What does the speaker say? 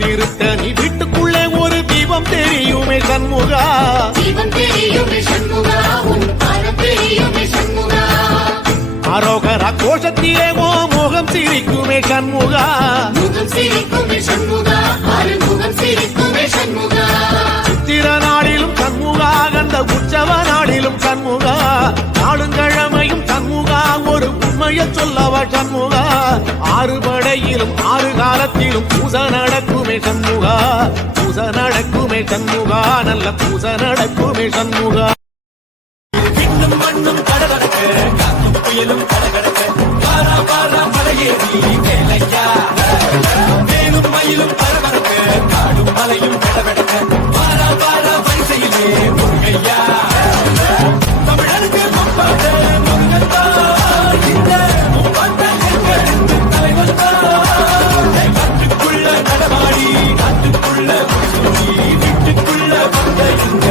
திருத்தணி வீட்டுக்குள்ளே ஒரு தீபம் தெரியுமே சண்முகா, தீபம் தெரியுமே சண்முகா, உன் பாதம் தெரியுமே சண்முகா. அரோகரா கோஷத்திலே ஓ முகம் சிரிக்குமே சண்முகா, முகம் சிரிக்குமே சண்முகா, முகம் சிரிக்குமே சண்முகா. சித்திர நாளிலும் சண்முகா, கந்த உற்சவ நாளிலும் சண்முகா, நாளுங்கிழமையும் சண்முகா, ஒரு உண்மையை சொல்லவா சண்முகா. ஆறுபடையிலும் ஆறு காலத்திலும் பூச நடக்குமே சண்முகா, பூச நடக்குமே சண்முகா, நல்ல பூச நடக்குமே சண்முகா. விண்ணும் மண்ணும் கடகடக்க, காத்தும் புயலும் கடகடக்க, வாரா வாரா மலையேறி வேலையா. மேலும் மயிலும் பரபரக்க, காடும் மலையும் கடகடக்க, வாரா வாரா வரிசையிலே முருகையா. தமிழருக்கு முப்பாட்ட முருகத்தா, இந்த முப்பாட்ட எங்களுக்கு தலைவர்தா. காட்டுக்குள்ள நடமாடி, நாட்டுக்குள்ள வீட்டுக்குள்ள வந்த இந்த